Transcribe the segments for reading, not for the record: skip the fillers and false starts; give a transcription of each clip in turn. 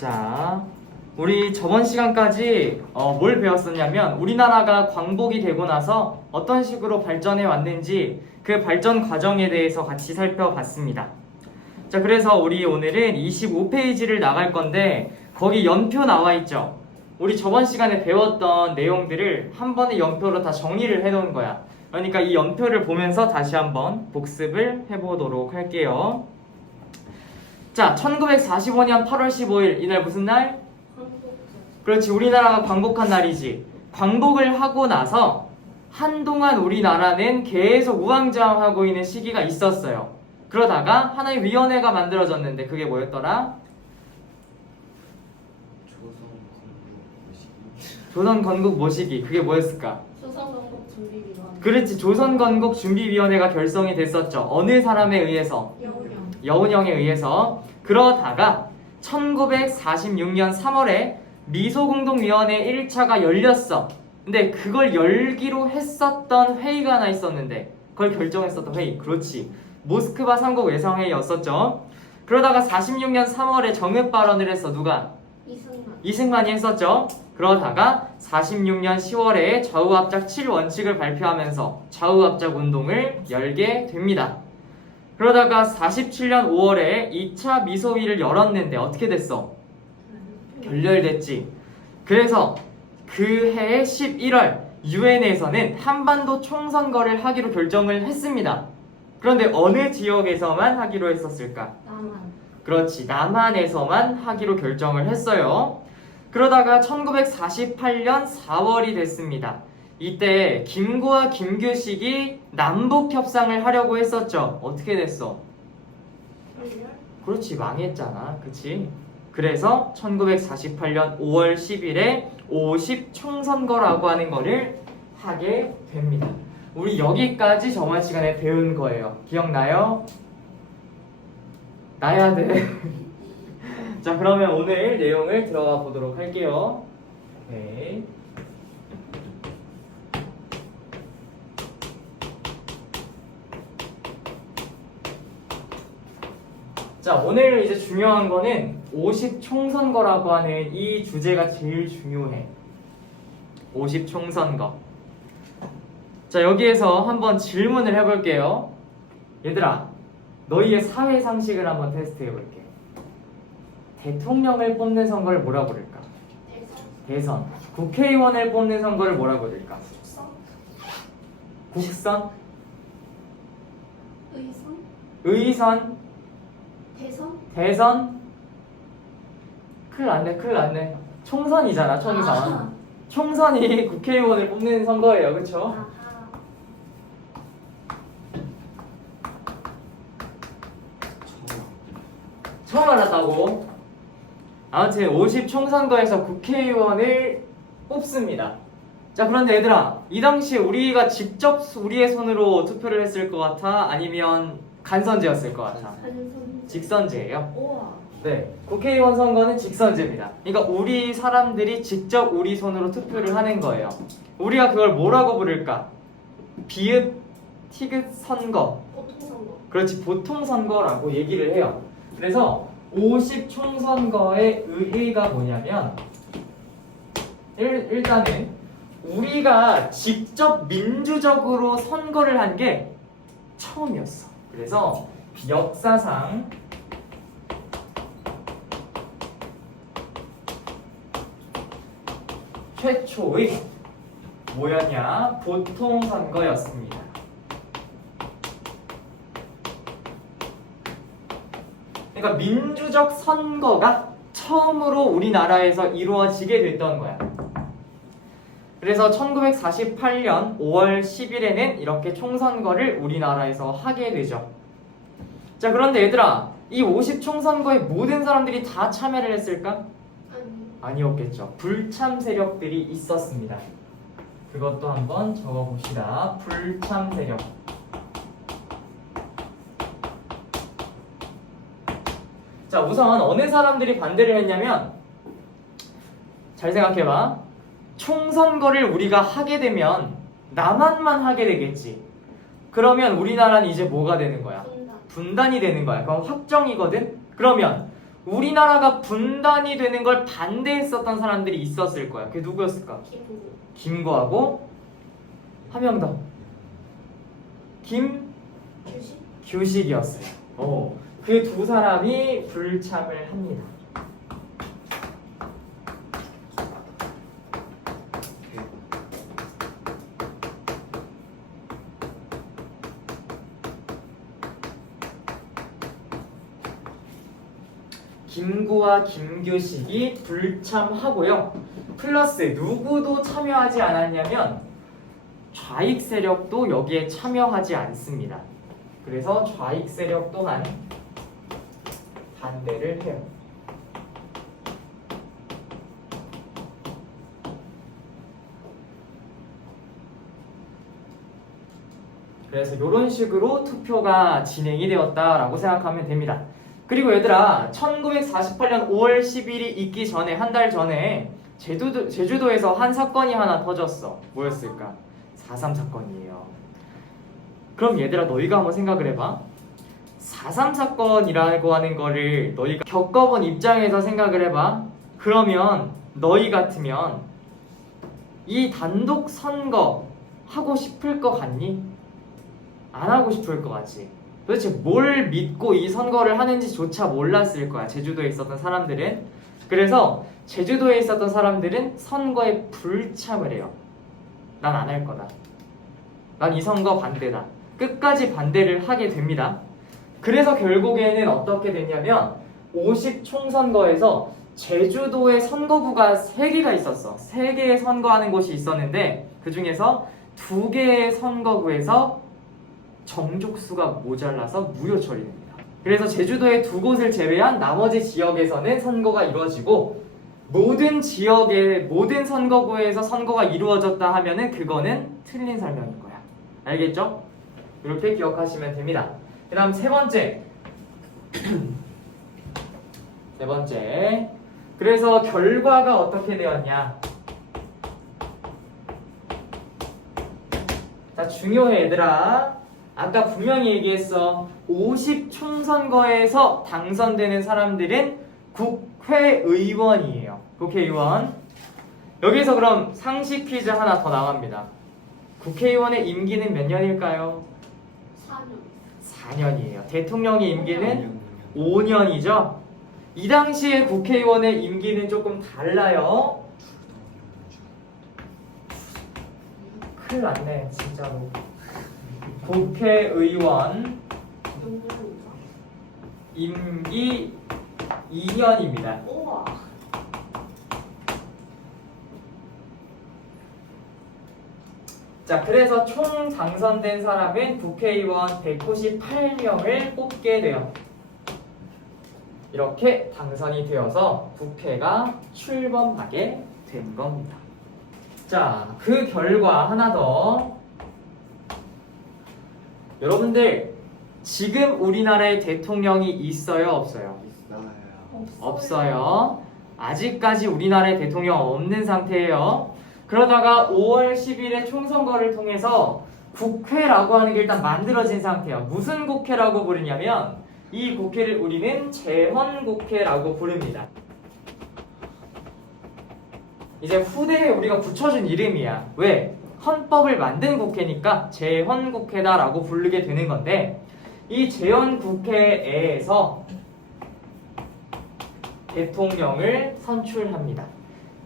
자, 우리 저번 시간까지 뭘 배웠었냐면 우리나라가 광복이 되고 나서 어떤 식으로 발전해 왔는지 그 발전 과정에 대해서 같이 살펴봤습니다. 자, 그래서 우리 오늘은 25페이지를 나갈 건데 거기 연표 나와 있죠? 우리 저번 시간에 배웠던 내용들을 한 번에 연표로 다 정리를 해놓은 거야. 그러니까 이 연표를 보면서 다시 한번 복습을 해보도록 할게요. 자, 1945년 8월 15일 이날 무슨 날? 그렇지, 우리나라가 광복한 날이지. 광복을 하고 나서 한동안 우리나라는 계속 우왕좌왕하고 있는 시기가 있었어요. 그러다가 하나의 위원회가 만들어졌는데 그게 뭐였더라? 조선 건국 모시기. 그게 뭐였을까? 조선건국준비위원회. 그렇지, 조선건국준비위원회가 결성이 됐었죠. 어느 사람에 의해서? 여운형에 의해서. 그러다가 1946년 3월에 미소공동위원회 1차가 열렸어. 근데 그걸 열기로 했었던 회의가 하나 있었는데 그걸 결정했었던 회의. 그렇지, 모스크바 3국 외상회의였었죠. 그러다가 46년 3월에 정읍 발언을 했어. 누가? 이승만이 했었죠. 그러다가 46년 10월에 좌우합작 7원칙을 발표하면서 좌우합작 운동을 열게 됩니다. 그러다가 47년 5월에 2차 미소위를 열었는데 어떻게 됐어? 결렬됐지. 그래서 그 해의 11월 유엔에서는 한반도 총선거를 하기로 결정을 했습니다. 그런데 어느 지역에서만 하기로 했었을까? 남한. 그렇지, 남한에서만 하기로 결정을 했어요. 그러다가 1948년 4월이 됐습니다. 이때 김구와 김규식이 남북협상을 하려고 했었죠. 어떻게 됐어? 그렇지, 망했잖아. 그치? 그래서 1948년 5월 10일에 50총선거라고 하는 거를 하게 됩니다. 우리 여기까지 저번 시간에 배운 거예요. 기억나요? 나야 돼. 자, 그러면 오늘 내용을 들어가 보도록 할게요. 오케이. 자, 오늘 이제 중요한 거는 50총선거라고 하는 이 주제가 제일 중요해. 50총선거. 자, 여기에서 한번 질문을 해볼게요. 얘들아, 너희의 사회 상식을 한번 테스트 해볼게. 대통령을 뽑는 선거를 뭐라 부를까? 대선. 국회의원을 뽑는 선거를 뭐라 부를까? 국선? 의선? 대선? 큰일 났네. 총선이잖아, 총선. 총선이 국회의원을 뽑는 선거예요, 그쵸? 처음 알았다고? 아무튼 50총선거에서 국회의원을 뽑습니다. 자, 그런데 얘들아, 이 당시에 우리가 직접 우리의 손으로 투표를 했을 것 같아? 아니면 간선제였을 것 같아? 직선제예요. 네, 국회의원 선거는 직선제입니다. 그러니까 우리 사람들이 직접 우리 손으로 투표를 하는 거예요. 우리가 그걸 뭐라고 부를까? 비읍, 티귿 선거. 보통선거. 그렇지, 보통선거라고 얘기를 해요. 그래서 50총선거의 의의가 뭐냐면 일단은 우리가 직접 민주적으로 선거를 한 게 처음이었어. 그래서 역사상 최초의 뭐였냐? 보통선거였습니다. 그러니까 민주적 선거가 처음으로 우리나라에서 이루어지게 됐던 거야. 그래서 1948년 5월 10일에는 이렇게 총선거를 우리나라에서 하게 되죠. 자, 그런데 얘들아, 이 50총선거에 모든 사람들이 다 참여를 했을까? 아니었겠죠. 불참 세력들이 있었습니다. 그것도 한번 적어봅시다. 불참 세력. 자, 우선 어느 사람들이 반대를 했냐면, 잘 생각해봐. 총선거를 우리가 하게 되면 남한만 하게 되겠지. 그러면 우리나라는 이제 뭐가 되는 거야? 분단이 되는 거야. 그럼 확정이거든? 그러면 우리나라가 분단이 되는 걸 반대했었던 사람들이 있었을 거야. 그게 누구였을까? 기부. 김구하고 한 명 더. 규식. 김규식이었어요. 그 두 사람이 불참을 합니다. 김구와 김규식이 불참하고요. 플러스 누구도 참여하지 않았냐면 좌익 세력도 여기에 참여하지 않습니다. 그래서 좌익 세력 또한 반대를 해요. 그래서 이런 식으로 투표가 진행이 되었다라고 생각하면 됩니다. 그리고 얘들아, 1948년 5월 10일이 있기 전에, 한 달 전에 제주도에서 한 사건이 하나 터졌어. 뭐였을까? 4.3 사건이에요. 그럼 얘들아, 너희가 한번 생각을 해봐. 4.3 사건이라고 하는 거를 너희가 겪어본 입장에서 생각을 해봐. 그러면 너희 같으면 이 단독 선거 하고 싶을 것 같니? 안 하고 싶을 것 같지? 도대체 뭘 믿고 이 선거를 하는지조차 몰랐을 거야, 제주도에 있었던 사람들은. 그래서 제주도에 있었던 사람들은 선거에 불참을 해요. 난 안 할 거다. 난 이 선거 반대다. 끝까지 반대를 하게 됩니다. 그래서 결국에는 어떻게 됐냐면 50 총선거에서 제주도에 선거구가 3개가 있었어. 3개의 선거하는 곳이 있었는데 그 중에서 2개의 선거구에서 정족수가 모자라서 무효 처리됩니다. 그래서 제주도의 2곳을 제외한 나머지 지역에서는 선거가 이루어지고, 모든 지역의 모든 선거구에서 선거가 이루어졌다 하면은 그거는 틀린 설명인 거야. 알겠죠? 이렇게 기억하시면 됩니다. 그 다음 세 번째. 세 번째. 그래서 결과가 어떻게 되었냐? 자, 중요해 얘들아. 아까 분명히 얘기했어. 50 총선거에서 당선되는 사람들은 국회의원이에요. 국회의원. 여기서 그럼 상식 퀴즈 하나 더 나갑니다. 국회의원의 임기는 몇 년일까요? 4년. 4년이에요. 대통령의 임기는 5년이죠. 이 당시에 국회의원의 임기는 조금 달라요. 큰일 났네, 진짜로. 국회의원 연구소인가? 임기 2년입니다. 우와. 자, 그래서 총 당선된 사람은 국회의원 198명을 뽑게 돼요. 이렇게 당선이 되어서 국회가 출범하게 된 겁니다. 자, 그 결과 하나 더. 여러분들, 지금 우리나라에 대통령이 있어요, 없어요? 없어요. 아직까지 우리나라에 대통령 없는 상태예요. 그러다가 5월 10일에 총선거를 통해서 국회라고 하는 게 일단 만들어진 상태예요. 무슨 국회라고 부르냐면 이 국회를 우리는 재헌국회라고 부릅니다. 이제 후대에 우리가 붙여준 이름이야. 왜? 헌법을 만든 국회니까 재헌국회다라고 부르게 되는 건데, 이 재헌국회에서 대통령을 선출합니다.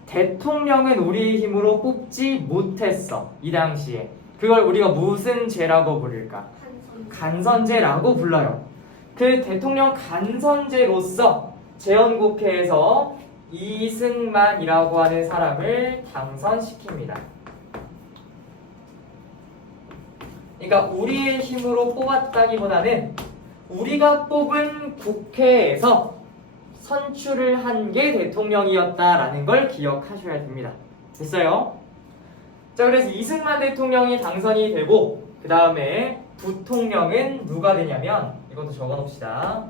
대통령은 우리의 힘으로 뽑지 못했어, 이 당시에. 그걸 우리가 무슨 제라고 부를까? 간선제라고 불러요. 그 대통령 간선제로서 재헌국회에서 이승만이라고 하는 사람을 당선시킵니다. 그러니까 우리의 힘으로 뽑았다기보다는 우리가 뽑은 국회에서 선출을 한 게 대통령이었다라는 걸 기억하셔야 됩니다. 됐어요? 자, 그래서 이승만 대통령이 당선이 되고 그 다음에 부통령은 누가 되냐면, 이것도 적어놓읍시다.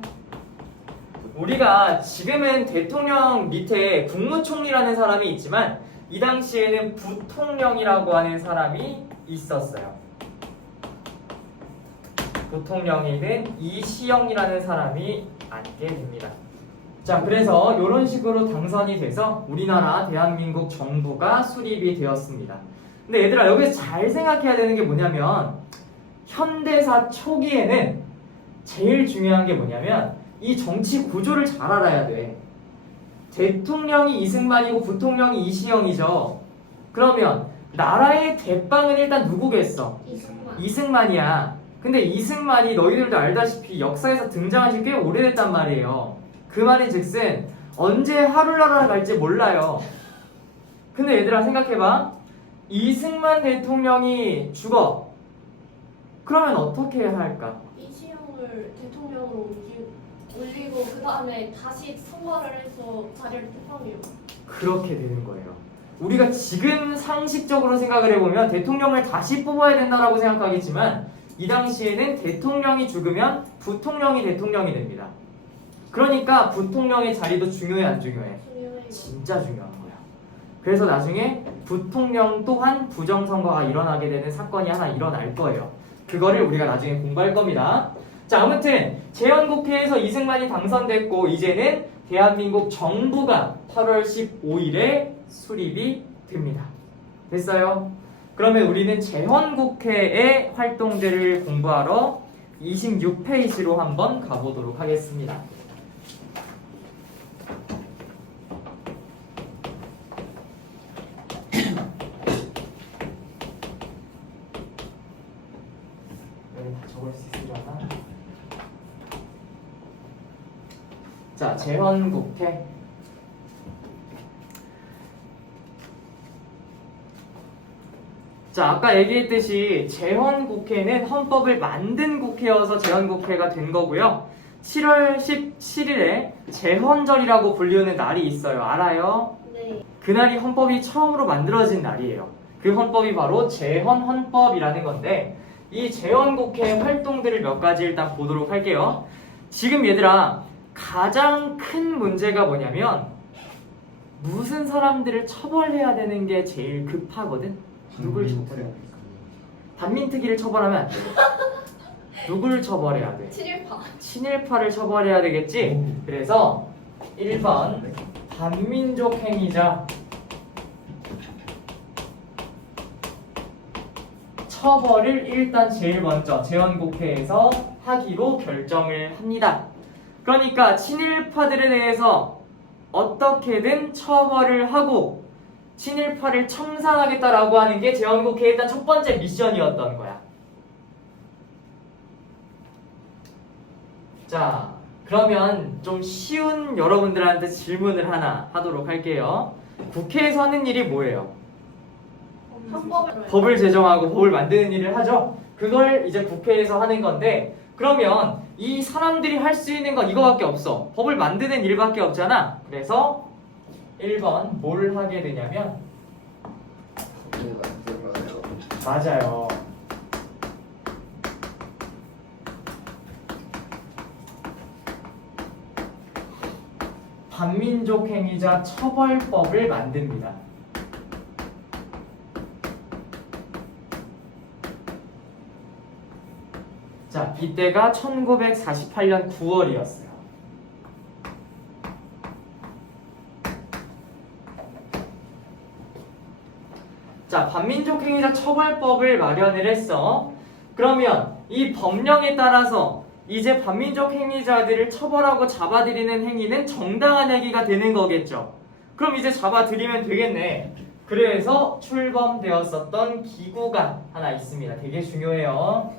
우리가 지금은 대통령 밑에 국무총리라는 사람이 있지만 이 당시에는 부통령이라고 하는 사람이 있었어요. 부통령에는 이시영이라는 사람이 앉게 됩니다. 자, 그래서 이런 식으로 당선이 돼서 우리나라 대한민국 정부가 수립이 되었습니다. 근데 얘들아, 여기서 잘 생각해야 되는 게 뭐냐면 현대사 초기에는 제일 중요한 게 뭐냐면 이 정치 구조를 잘 알아야 돼. 대통령이 이승만이고 부통령이 이시영이죠. 그러면 나라의 대빵은 일단 누구겠어? 이승만. 이승만이야. 근데 이승만이 너희들도 알다시피 역사에서 등장한 지 꽤 오래됐단 말이에요. 그 말인 즉슨 언제 하루나라를 갈지 몰라요. 근데 얘들아 생각해봐. 이승만 대통령이 죽어. 그러면 어떻게 해야 할까? 이시영을 대통령으로 올리고 그 다음에 다시 선거를 해서 자리를 뽑아요. 그렇게 되는 거예요. 우리가 지금 상식적으로 생각을 해보면 대통령을 다시 뽑아야 된다라고 생각하겠지만 이 당시에는 대통령이 죽으면 부통령이 대통령이 됩니다. 그러니까 부통령의 자리도 중요해 안 중요해? 중요해요. 진짜 중요한 거야. 그래서 나중에 부통령 또한 부정선거가 일어나게 되는 사건이 하나 일어날 거예요. 그거를 우리가 나중에 공부할 겁니다. 자, 아무튼 재헌국회에서 이승만이 당선됐고 이제는 대한민국 정부가 8월 15일에 수립이 됩니다. 됐어요? 그러면 우리는 재헌국회의 활동들을 공부하러 26페이지로 한번 가보도록 하겠습니다. 여기 다 적을 수 있으려나? 자, 재헌국회. 자, 아까 얘기했듯이 재헌국회는 헌법을 만든 국회여서 재헌국회가 된 거고요. 7월 17일에 재헌절이라고 불리우는 날이 있어요. 알아요? 네. 그날이 헌법이 처음으로 만들어진 날이에요. 그 헌법이 바로 재헌헌법이라는 건데 이 재헌국회 활동들을 몇 가지 일단 보도록 할게요. 지금 얘들아 가장 큰 문제가 뭐냐면 무슨 사람들을 처벌해야 되는 게 제일 급하거든? 누굴 처벌해야 돼? 반민특위를 처벌하면 안 돼. 누굴 처벌해야 돼? 친일파. 친일파를 처벌해야 되겠지? 그래서 1번 반민족 행위자 처벌을 일단 제일 먼저 재헌국회에서 하기로 결정을 합니다. 그러니까 친일파들에 대해서 어떻게든 처벌을 하고 친일파를 청산하겠다라고 하는 게 재헌국회의 일단 첫 번째 미션이었던 거야. 자, 그러면 좀 쉬운 여러분들한테 질문을 하나 하도록 할게요. 국회에서 하는 일이 뭐예요? 헌법을 법을 제정하고 법을 만드는 일을 하죠. 그걸 이제 국회에서 하는 건데 그러면 이 사람들이 할 수 있는 건 이거밖에 없어. 법을 만드는 일밖에 없잖아. 그래서 1번 뭘 하게 되냐면 맞아요. 반민족 행위자 처벌법을 만듭니다. 자, 이때가 1948년 9월이었어요. 자, 반민족 행위자 처벌법을 마련을 했어. 그러면 이 법령에 따라서 이제 반민족 행위자들을 처벌하고 잡아들이는 행위는 정당한 행위가 되는 거겠죠. 그럼 이제 잡아들이면 되겠네. 그래서 출범되었었던 기구가 하나 있습니다. 되게 중요해요.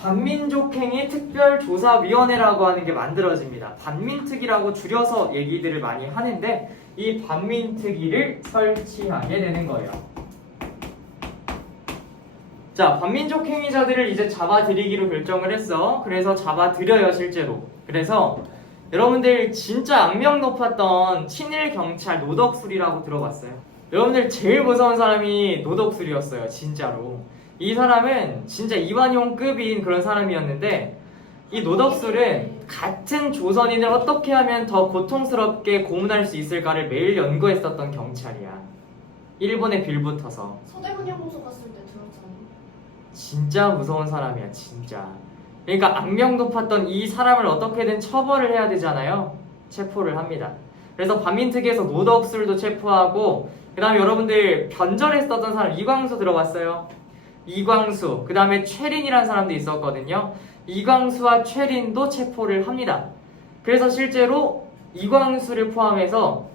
반민족행위 특별조사위원회라고 하는 게 만들어집니다. 반민특위라고 줄여서 얘기들을 많이 하는데 이 반민특위를 설치하게 되는 거예요. 자, 반민족 행위자들을 이제 잡아들이기로 결정을 했어. 그래서 잡아들여요, 실제로. 그래서 여러분들 진짜 악명 높았던 친일 경찰 노덕술이라고 들어봤어요? 여러분들 제일 무서운 사람이 노덕술이었어요, 진짜로. 이 사람은 진짜 이완용급인 그런 사람이었는데 이 노덕술은 같은 조선인을 어떻게 하면 더 고통스럽게 고문할 수 있을까를 매일 연구했었던 경찰이야. 일본에 빌붙어서. 서대문 형무소 갔을 때 들었잖아. 진짜 무서운 사람이야, 진짜. 그러니까 악명 높았던 이 사람을 어떻게든 처벌을 해야 되잖아요. 체포를 합니다. 그래서 반민특위에서 노덕술도 체포하고, 그 다음에 여러분들 변절했었던 사람 이광수 들어봤어요? 이광수, 그 다음에 최린이라는 사람도 있었거든요. 이광수와 최린도 체포를 합니다. 그래서 실제로 이광수를 포함해서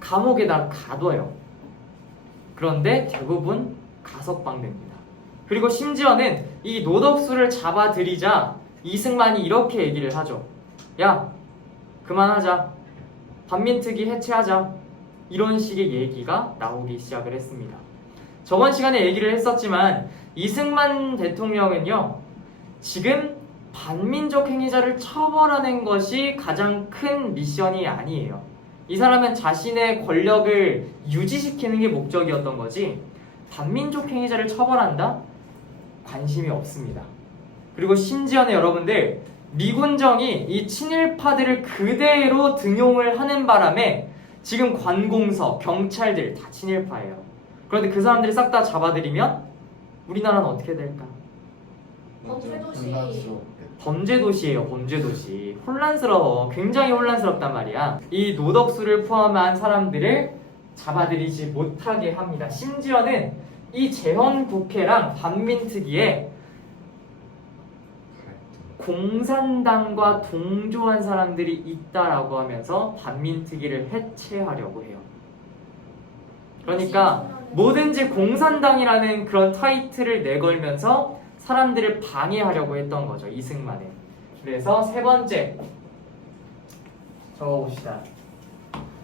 감옥에다 가둬요. 그런데 대부분 가석방됩니다. 그리고 심지어는 이 노덕수를 잡아들이자 이승만이 이렇게 얘기를 하죠. 야, 그만하자. 반민특위 해체하자. 이런 식의 얘기가 나오기 시작을 했습니다. 저번 시간에 얘기를 했었지만 이승만 대통령은요, 지금 반민족 행위자를 처벌하는 것이 가장 큰 미션이 아니에요. 이 사람은 자신의 권력을 유지시키는 게 목적이었던 거지, 반민족 행위자를 처벌한다? 관심이 없습니다. 그리고 심지어는 여러분들, 미군정이 이 친일파들을 그대로 등용을 하는 바람에 지금 관공서, 경찰들 다 친일파예요. 그런데 그 사람들을 싹 다 잡아들이면 우리나라는 어떻게 될까? 범죄도시예요, 범죄도시. 혼란스러워. 굉장히 혼란스럽단 말이야. 이 노덕수를 포함한 사람들을 잡아들이지 못하게 합니다. 심지어는 이 재헌국회랑 반민특위에 공산당과 동조한 사람들이 있다라고 하면서 반민특위를 해체하려고 해요. 그러니까 뭐든지 공산당이라는 그런 타이틀을 내걸면서 사람들을 방해하려고 했던 거죠, 이승만은. 그래서 세 번째 적어봅시다.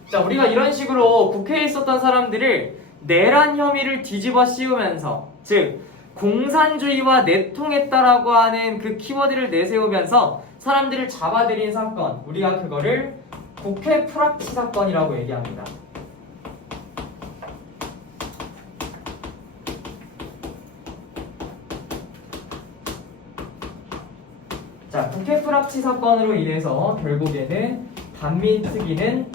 자, 우리가 이런 식으로 국회에 있었던 사람들을 내란 혐의를 뒤집어 씌우면서, 즉 공산주의와 내통했다라고 하는 그 키워드를 내세우면서 사람들을 잡아들인 사건, 우리가 그거를 국회 프락치 사건이라고 얘기합니다. 자, 국회 프락치 사건으로 인해서 결국에는 반민특위는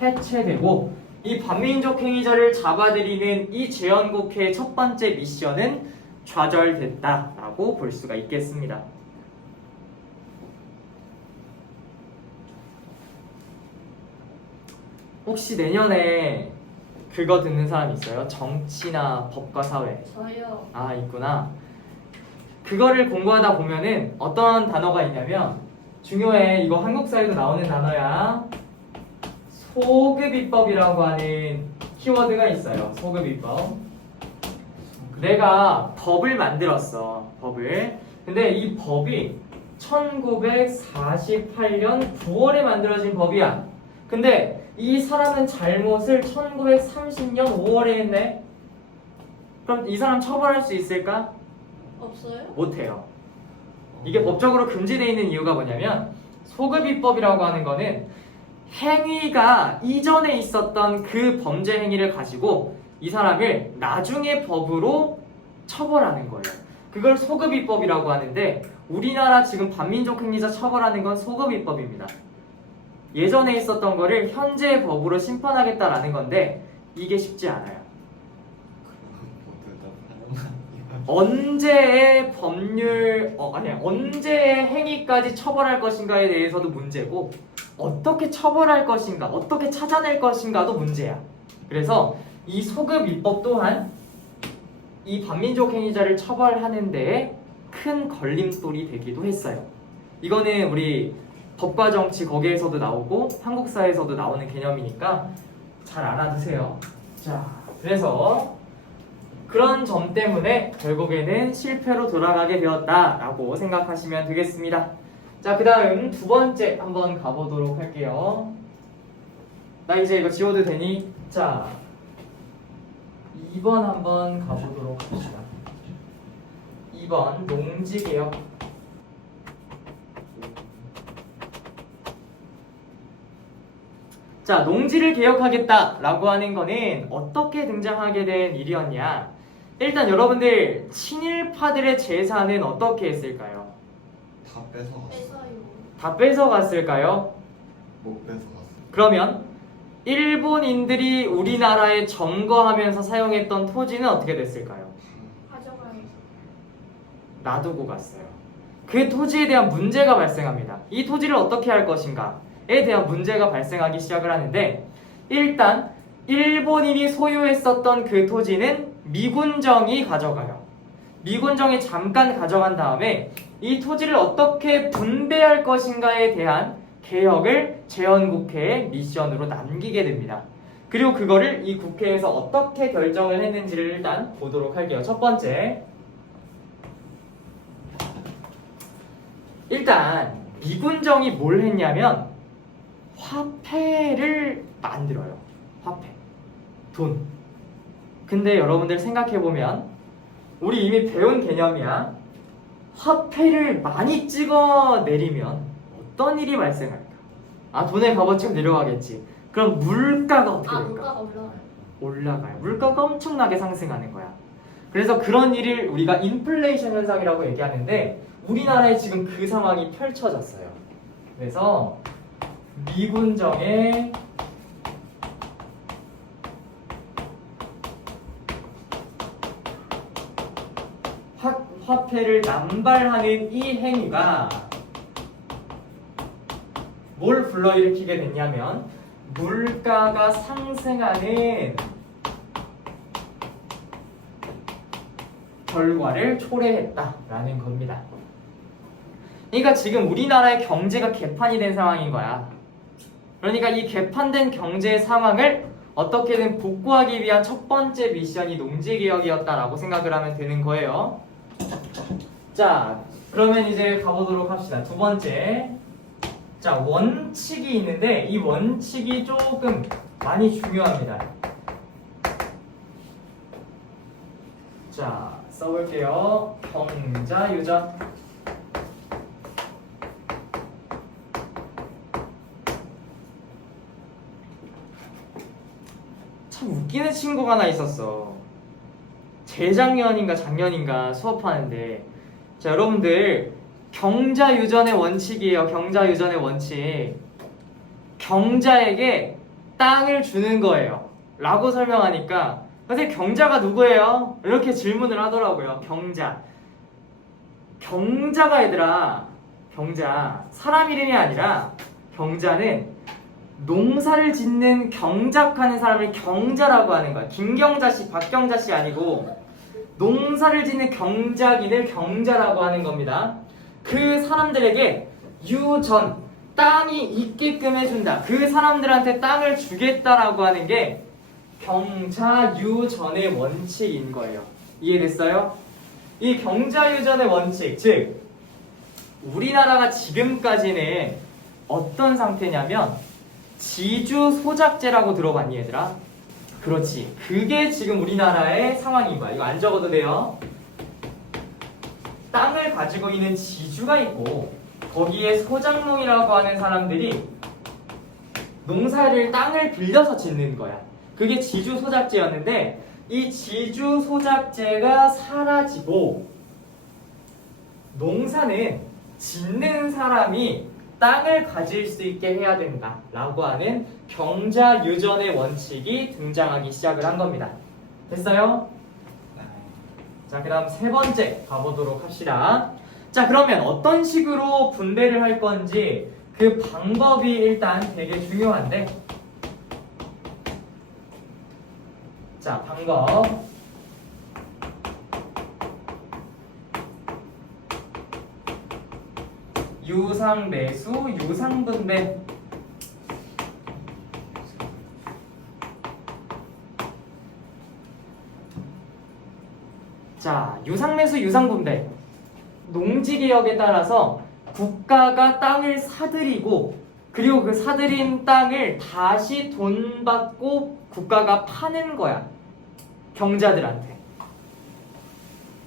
해체되고, 이 반민족 행위자를 잡아들이는 이 재헌국회의 첫 번째 미션은 좌절됐다라고 볼 수가 있겠습니다. 혹시 내년에 그거 듣는 사람 있어요? 정치나 법과 사회. 저요. 아, 있구나. 그거를 공부하다 보면은 어떤 단어가 있냐면, 중요해. 이거 한국사에도 나오는 단어야. 소급입법이라고 하는 키워드가 있어요. 소급입법. 내가 법을 만들었어. 법을. 근데 이 법이 1948년 9월에 만들어진 법이야. 근데 이 사람은 잘못을 1930년 5월에 했네. 그럼 이 사람 처벌할 수 있을까? 없어요? 못해요. 이게 법적으로 금지되어 있는 이유가 뭐냐면, 소급입법이라고 하는 거는 행위가 이전에 있었던 그 범죄 행위를 가지고 이 사람을 나중에 법으로 처벌하는 거예요. 그걸 소급입법이라고 하는데, 우리나라 지금 반민족 행위자 처벌하는 건 소급입법입니다. 예전에 있었던 거를 현재 법으로 심판하겠다라는 건데, 이게 쉽지 않아요. 언제의 법률, 언제의 행위까지 처벌할 것인가에 대해서도 문제고, 어떻게 처벌할 것인가, 어떻게 찾아낼 것인가도 문제야. 그래서 이 소급입법 또한 이 반민족 행위자를 처벌하는 데에 큰 걸림돌이 되기도 했어요. 이거는 우리 법과 정치 거기에서도 나오고 한국사에서도 나오는 개념이니까 잘 알아두세요. 자, 그래서 그런 점 때문에 결국에는 실패로 돌아가게 되었다라고 생각하시면 되겠습니다. 자, 그 다음 두 번째 한번 가보도록 할게요. 나 이제 이거 지워도 되니? 자, 2번 한번 가보도록 합시다. 2번 농지개혁. 자, 농지를 개혁하겠다라고 하는 거는 어떻게 등장하게 된 일이었냐? 일단 여러분들, 친일파들의 재산은 어떻게 했을까요? 다 뺏어갔어. 뺏어요. 다 뺏어갔을까요? 못 뺏어갔어. 그러면 일본인들이 우리나라에 점거하면서 사용했던 토지는 어떻게 됐을까요? 가져가요. 놔두고 갔어요. 그 토지에 대한 문제가 발생합니다. 이 토지를 어떻게 할 것인가에 대한 문제가 발생하기 시작을 하는데, 일단 일본인이 소유했었던 그 토지는 미군정이 가져가요. 미군정이 잠깐 가져간 다음에 이 토지를 어떻게 분배할 것인가에 대한 개혁을 재헌국회의 미션으로 남기게 됩니다. 그리고 그거를 이 국회에서 어떻게 결정을 했는지를 일단 보도록 할게요. 첫 번째, 일단 미군정이 뭘 했냐면 화폐를 만들어요. 화폐, 돈. 근데 여러분들 생각해보면 우리 이미 배운 개념이야. 화폐를 많이 찍어 내리면 어떤 일이 발생할까? 아, 돈의 값어치가 내려가겠지. 그럼 물가가 어떻게 될까? 물가가 올라가요. 올라가요. 물가가 엄청나게 상승하는 거야. 그래서 그런 일을 우리가 인플레이션 현상이라고 얘기하는데, 우리나라에 지금 그 상황이 펼쳐졌어요. 그래서 미군정의 화폐를 남발하는 이 행위가 뭘 불러일으키게 됐냐면 물가가 상승하는 결과를 초래했다라는 겁니다. 그러니까 지금 우리나라의 경제가 개판이 된 상황인 거야. 그러니까 이 개판된 경제 상황을 어떻게든 복구하기 위한 첫 번째 미션이 농지개혁이었다라고 생각을 하면 되는 거예요. 자, 그러면 이제 가보도록 합시다. 두 번째, 자, 원칙이 있는데 이 원칙이 조금 많이 중요합니다. 자, 써볼게요. 경자유전. 참 웃기는 친구가 하나 있었어. 재작년인가 작년인가 수업하는데, 자, 여러분들 경자유전의 원칙이에요. 경자유전의 원칙. 경자에게 땅을 주는 거예요 라고 설명하니까, 선생님 경자가 누구예요? 이렇게 질문을 하더라고요. 경자가 얘들아, 경자 사람 이름이 아니라 경자는 농사를 짓는 경작하는 사람을 경자라고 하는 거야. 김경자씨, 박경자씨 아니고 농사를 짓는 경작인을 경자라고 하는 겁니다. 그 사람들에게 유전, 땅이 있게끔 해준다. 그 사람들한테 땅을 주겠다라고 하는 게 경자유전의 원칙인 거예요. 이해됐어요? 이 경자유전의 원칙, 즉 우리나라가 지금까지는 어떤 상태냐면 지주소작제라고 들어봤니 얘들아? 그렇지. 그게 지금 우리나라의 상황인 거야. 이거 안 적어도 돼요. 땅을 가지고 있는 지주가 있고 거기에 소작농이라고 하는 사람들이 농사를 땅을 빌려서 짓는 거야. 그게 지주소작제였는데 이 지주소작제가 사라지고 농사는 짓는 사람이 땅을 가질 수 있게 해야 된다라고 하는 경자유전의 원칙이 등장하기 시작을 한 겁니다. 됐어요? 자, 그 다음 세 번째 가보도록 합시다. 자, 그러면 어떤 식으로 분배를 할 건지 그 방법이 일단 되게 중요한데, 자, 방법. 유상매수, 유상분배. 자, 유상매수, 유상분배. 농지개혁에 따라서 국가가 땅을 사들이고 그리고 그 사들인 땅을 다시 돈 받고 국가가 파는 거야. 경자들한테.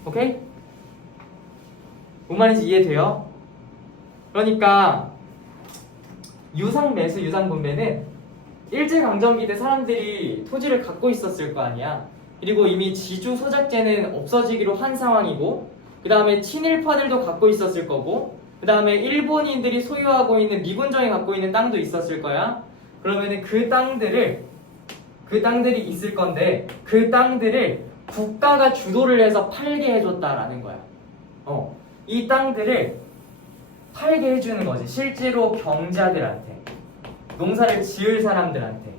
오케이? 뭔 말인지 이해돼요? 그러니까 유상매수, 유상분배는 일제강점기 때 사람들이 토지를 갖고 있었을 거 아니야. 그리고 이미 지주소작제는 없어지기로 한 상황이고, 그 다음에 친일파들도 갖고 있었을 거고, 그 다음에 일본인들이 소유하고 있는 미군정이 갖고 있는 땅도 있었을 거야. 그러면은 그 땅들이 있을 건데 그 땅들을 국가가 주도를 해서 팔게 해줬다라는 거야. 이 땅들을 팔게 해주는 거지. 실제로 경자들한테, 농사를 지을 사람들한테.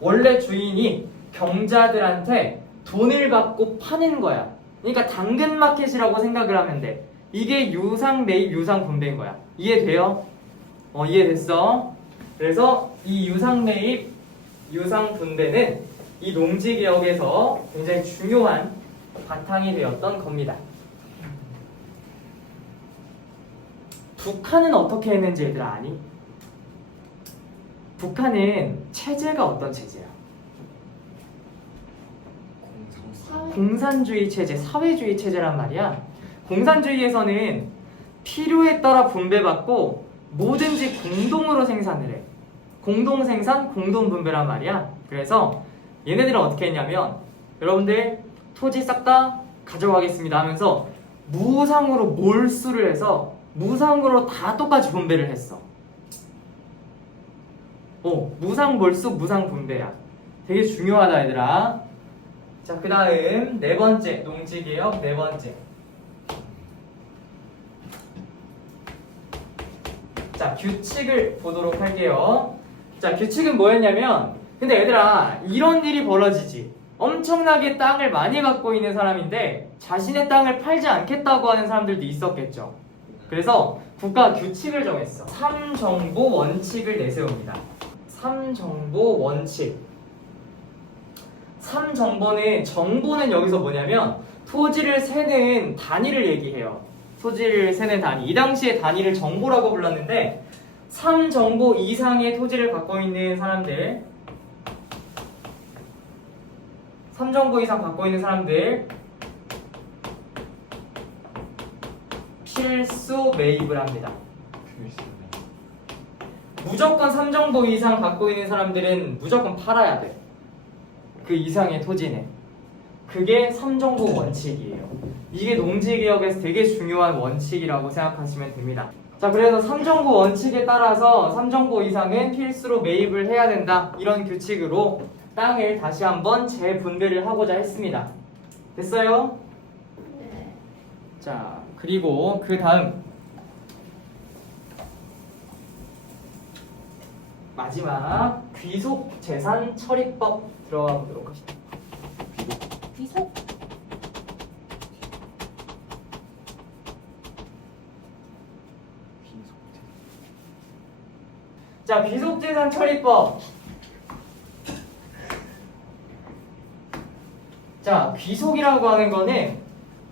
원래 주인이 경자들한테 돈을 받고 파는 거야. 그러니까 당근마켓이라고 생각을 하면 돼. 이게 유상 매입, 유상 분배인 거야. 이해돼요? 이해됐어? 그래서 이 유상 매입, 유상 분배는 이 농지개혁에서 굉장히 중요한 바탕이 되었던 겁니다. 북한은 어떻게 했는지 얘들아 아니? 북한은 체제가 어떤 체제야? 공산주의 체제, 사회주의 체제란 말이야. 공산주의에서는 필요에 따라 분배받고 뭐든지 공동으로 생산을 해. 공동생산, 공동분배란 말이야. 그래서 얘네들은 어떻게 했냐면 여러분들 토지 싹 다 가져가겠습니다 하면서 무상으로 몰수를 해서 무상으로 다 똑같이 분배를 했어. 무상 몰수, 무상 분배야. 되게 중요하다 얘들아. 자, 그 다음 네 번째, 농지개혁 네 번째. 자, 규칙을 보도록 할게요. 자, 규칙은 뭐였냐면, 근데 얘들아, 이런 일이 벌어지지. 엄청나게 땅을 많이 갖고 있는 사람인데 자신의 땅을 팔지 않겠다고 하는 사람들도 있었겠죠. 그래서 국가 규칙을 정했어. 3정보 원칙을 내세웁니다. 3정보 원칙. 3정보는, 정보는 여기서 뭐냐면 토지를 세는 단위를 얘기해요. 토지를 세는 단위. 이 당시에 단위를 정보라고 불렀는데 3정보 이상의 토지를 갖고 있는 사람들, 3정보 이상 갖고 있는 사람들 필수 매입을 합니다. 무조건 3정보 이상 갖고 있는 사람들은 무조건 팔아야 돼. 그 이상의 토지는. 그게 3정보 원칙이에요. 이게 농지개혁에서 되게 중요한 원칙이라고 생각하시면 됩니다. 자, 그래서 3정보 원칙에 따라서 3정보 이상은 필수로 매입을 해야 된다. 이런 규칙으로 땅을 다시 한번 재분배를 하고자 했습니다. 됐어요? 네. 자, 그리고 그 다음 마지막 귀속재산 처리법 들어가 보도록 합시다. 귀속? 자, 귀속재산 처리법. 자, 귀속이라고 하는 거는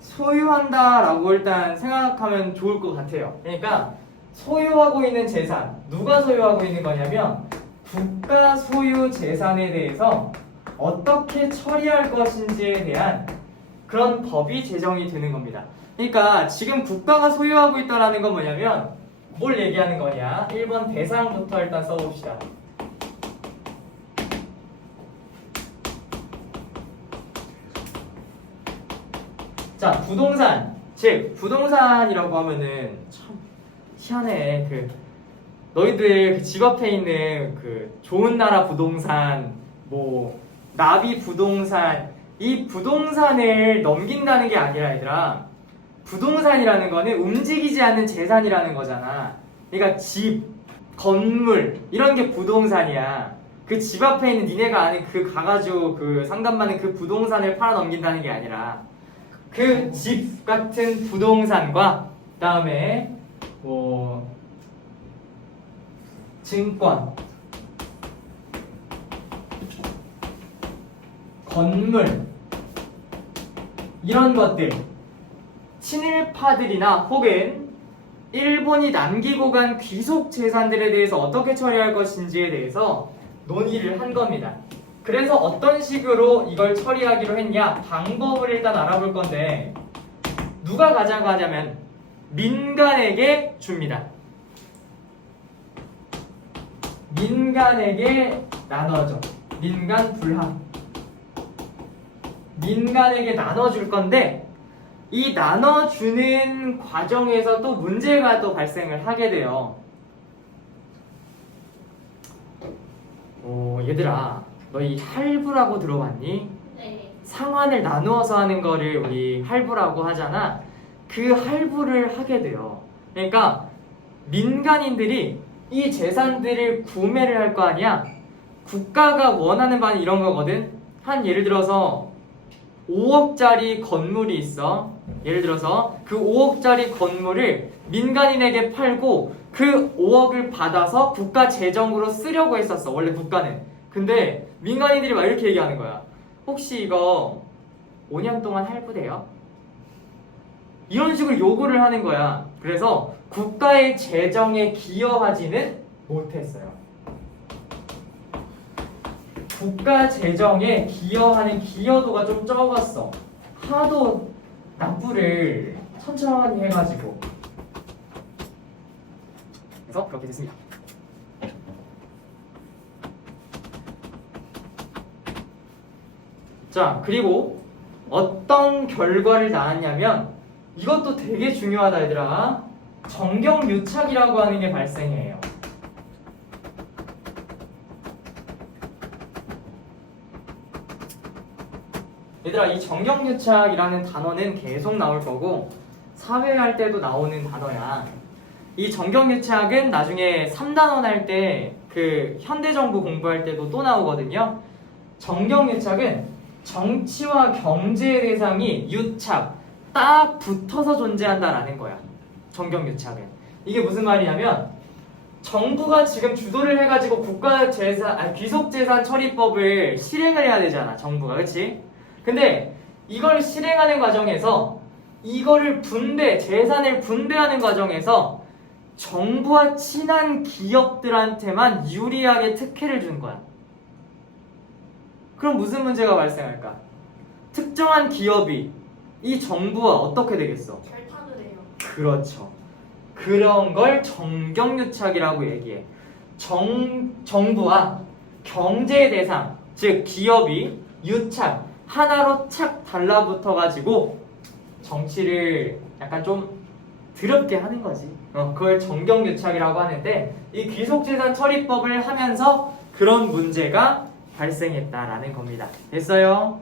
소유한다라고 일단 생각하면 좋을 것 같아요. 그러니까 소유하고 있는 재산, 누가 소유하고 있는 거냐면 국가 소유 재산에 대해서 어떻게 처리할 것인지에 대한 그런 법이 제정이 되는 겁니다. 그러니까 지금 국가가 소유하고 있다라는 건 뭐냐면 뭘 얘기하는 거냐? 1번 대상부터 일단 써봅시다. 자, 부동산. 즉 부동산이라고 하면은 참 희한해. 너희들 그 집 앞에 있는 그 좋은 나라 부동산, 뭐 나비 부동산, 이 부동산을 넘긴다는 게 아니라 얘들아, 부동산이라는 거는 움직이지 않는 재산이라는 거잖아. 그러니까 집, 건물 이런 게 부동산이야. 그 집 앞에 있는 니네가 아는 그 가가지고 그 상담받는 그 부동산을 팔아 넘긴다는 게 아니라 그 집 같은 부동산과 그다음에 뭐 증권, 건물 이런 것들, 친일파들이나 혹은 일본이 남기고 간 귀속 재산들에 대해서 어떻게 처리할 것인지에 대해서 논의를 한 겁니다. 그래서 어떤 식으로 이걸 처리하기로 했냐, 방법을 일단 알아볼 건데 누가 가져가냐면 민간에게 줍니다. 민간에게 나눠줘. 민간 불합. 민간에게 나눠줄 건데 이 나눠주는 과정에서 또 문제가 또 발생을 하게 돼요. 얘들아, 너 이 할부라고 들어봤니? 네. 상환을 나누어서 하는 거를 우리 할부라고 하잖아. 그 할부를 하게 돼요. 그러니까 민간인들이 이 재산들을 구매를 할 거 아니야. 국가가 원하는 바는 이런 거거든. 한 예를 들어서 5억짜리 건물이 있어. 예를 들어서 그 5억짜리 건물을 민간인에게 팔고 그 5억을 받아서 국가 재정으로 쓰려고 했었어. 원래 국가는. 근데 민간인들이 막 이렇게 얘기하는 거야. 혹시 이거 5년 동안 할부돼요? 이런 식으로 요구를 하는 거야. 그래서 국가의 재정에 기여하지는 못했어요. 국가 재정에 기여하는 기여도가 좀 적었어. 하도 납부를 천천히 해가지고. 그래서 그렇게 됐습니다. 자, 그리고 어떤 결과를 낳았냐면 이것도 되게 중요하다 얘들아. 정경유착이라고 하는 게 발생해요. 얘들아, 이 정경유착이라는 단어는 계속 나올 거고 사회할 때도 나오는 단어야. 이 정경유착은 나중에 3단원 할 때 그 현대정부 공부할 때도 또 나오거든요. 정경유착은 정치와 경제의 대상이 유착, 딱 붙어서 존재한다라는 거야. 정경유착은. 이게 무슨 말이냐면 정부가 지금 주도를 해가지고 귀속재산 처리법을 실행을 해야 되잖아. 정부가. 그치? 근데 이걸 실행하는 과정에서 이거를 재산을 분배하는 과정에서 정부와 친한 기업들한테만 유리하게 특혜를 준 거야. 그럼 무슨 문제가 발생할까? 특정한 기업이 이 정부와 어떻게 되겠어? 결탁을 해요. 그렇죠. 그런 걸 정경유착이라고 얘기해. 정부와 경제 대상, 즉 기업이 유착, 하나로 착 달라붙어가지고 정치를 약간 좀 더럽게 하는 거지. 그걸 정경유착이라고 하는데 이 귀속재산 처리법을 하면서 그런 문제가 발생했다라는 겁니다. 됐어요?